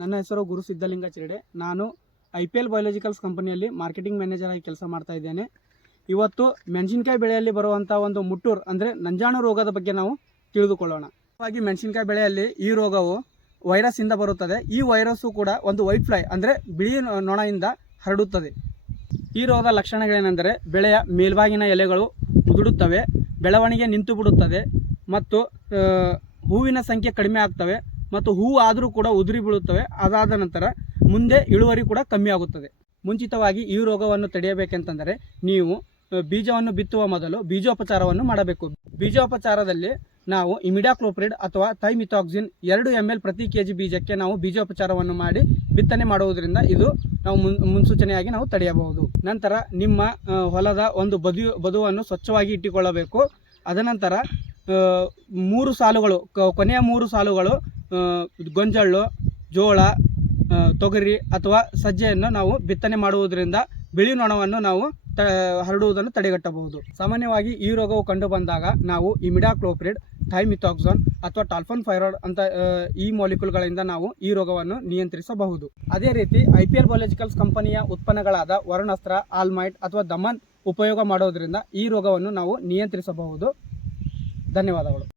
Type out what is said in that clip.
ನನ್ನ ಹೆಸರು ಗುರು ಸಿದ್ಧಲಿಂಗ ಚಿರಡೆ ನಾನು ಐ ಪಿ ಎಲ್ ಬಯೋಲಾಜಿಕಲ್ಸ್ ಕಂಪನಿಯಲ್ಲಿ ಮಾರ್ಕೆಟಿಂಗ್ ಮ್ಯಾನೇಜರ್ ಆಗಿ ಕೆಲಸ ಮಾಡ್ತಾ ಇದ್ದೇನೆ. ಇವತ್ತು ಮೆಣಸಿನಕಾಯಿ ಬೆಳೆಯಲ್ಲಿ ಬರುವಂಥ ಒಂದು ಮುಟ್ಟೂರ್ ಅಂದರೆ ನಂಜಾಣು ರೋಗದ ಬಗ್ಗೆ ನಾವು ತಿಳಿದುಕೊಳ್ಳೋಣ. ಹಾಗಾಗಿ ಮೆಣಸಿನಕಾಯಿ ಬೆಳೆಯಲ್ಲಿ ಈ ರೋಗವು ವೈರಸ್ ಇಂದ ಬರುತ್ತದೆ. ಈ ವೈರಸ್ಸು ಕೂಡ ಒಂದು ವೈಟ್ ಫ್ಲೈ ಅಂದರೆ ಬಿಳಿ ನೊಣದಿಂದ ಹರಡುತ್ತದೆ. ಈ ರೋಗದ ಲಕ್ಷಣಗಳೇನೆಂದರೆ ಬೆಳೆಯ ಮೇಲ್ಭಾಗಿನ ಎಲೆಗಳು ಉದುಡುತ್ತವೆ ಬೆಳವಣಿಗೆ ನಿಂತು ಬಿಡುತ್ತದೆ ಮತ್ತು ಹೂವಿನ ಸಂಖ್ಯೆ ಕಡಿಮೆ ಆಗ್ತವೆ ಮತ್ತು ಹೂವು ಆದರೂ ಕೂಡ ಉದುರಿ ಬೀಳುತ್ತವೆ. ಅದಾದ ನಂತರ ಮುಂದೆ ಇಳುವರಿ ಕೂಡ ಕಮ್ಮಿ ಆಗುತ್ತದೆ. ಮುಂಚಿತವಾಗಿ ಈ ರೋಗವನ್ನು ತಡೆಯಬೇಕೆಂತಂದರೆ ನೀವು ಬೀಜವನ್ನು ಬಿತ್ತುವ ಮೊದಲು ಬೀಜೋಪಚಾರವನ್ನು ಮಾಡಬೇಕು. ಬೀಜೋಪಚಾರದಲ್ಲಿ ನಾವು ಇಮಿಡಾಕ್ಲೋಪ್ರಿಡ್ ಅಥವಾ ಥೈಮಿಥಾಕ್ಸಿನ್ ಎರಡು ಎಂ ಎಲ್ ಪ್ರತಿ ಕೆ ಜಿ ಬೀಜಕ್ಕೆ ನಾವು ಬೀಜೋಪಚಾರವನ್ನು ಮಾಡಿ ಬಿತ್ತನೆ ಮಾಡುವುದರಿಂದ ಇದು ನಾವು ಮುನ್, ಮುನ್ಸೂಚನೆಯಾಗಿ ನಾವು ತಡೆಯಬಹುದು. ನಂತರ ನಿಮ್ಮ ಹೊಲದ ಒಂದು ಬದು, ಬದುವನ್ನು ಸ್ವಚ್ಛವಾಗಿ ಇಟ್ಟುಕೊಳ್ಳಬೇಕು. ಅದನಂತರ ಮೂರು ಸಾಲುಗಳು ಕೊನೆಯ ಮೂರು ಸಾಲುಗಳು ಗೊಂಜಾಳು, ಜೋಳ ತೊಗರಿ ಅಥವಾ ಸಜ್ಜೆಯನ್ನು ನಾವು ಬಿತ್ತನೆ ಮಾಡುವುದರಿಂದ ಬಿಳಿ ನೊಣವನ್ನು ನಾವು ತ, ಹರಡುವುದನ್ನು ತಡೆಗಟ್ಟಬಹುದು. ಸಾಮಾನ್ಯವಾಗಿ ಈ ರೋಗವು ಕಂಡು ಬಂದಾಗ ನಾವು ಇಮಿಡಾಕ್ಲೋಪ್ರಿಡ್ ಥೈಮಿಥಾಕ್ಸಾನ್ ಅಥವಾ ಟಾಲ್ಫನ್ ಫೈರಾಯ್ಡ್ ಅಂತ ಈ ಮಾಲಿಕ್ಯೂಲ್ಗಳಿಂದ ನಾವು ಈ ರೋಗವನ್ನು ನಿಯಂತ್ರಿಸಬಹುದು. ಅದೇ ರೀತಿ ಐ ಪಿ ಎಲ್ ಬಯೋಲಾಜಿಕಲ್ಸ್ ಕಂಪನಿಯ ಉತ್ಪನ್ನಗಳಾದ ವರ್ಣಸ್ತ್ರ, ಆಲ್ಮೈಟ್ ಅಥವಾ ದಮನ್ ಉಪಯೋಗ ಮಾಡೋದ್ರಿಂದ ಈ ರೋಗವನ್ನು ನಾವು ನಿಯಂತ್ರಿಸಬಹುದು. ಧನ್ಯವಾದಗಳು.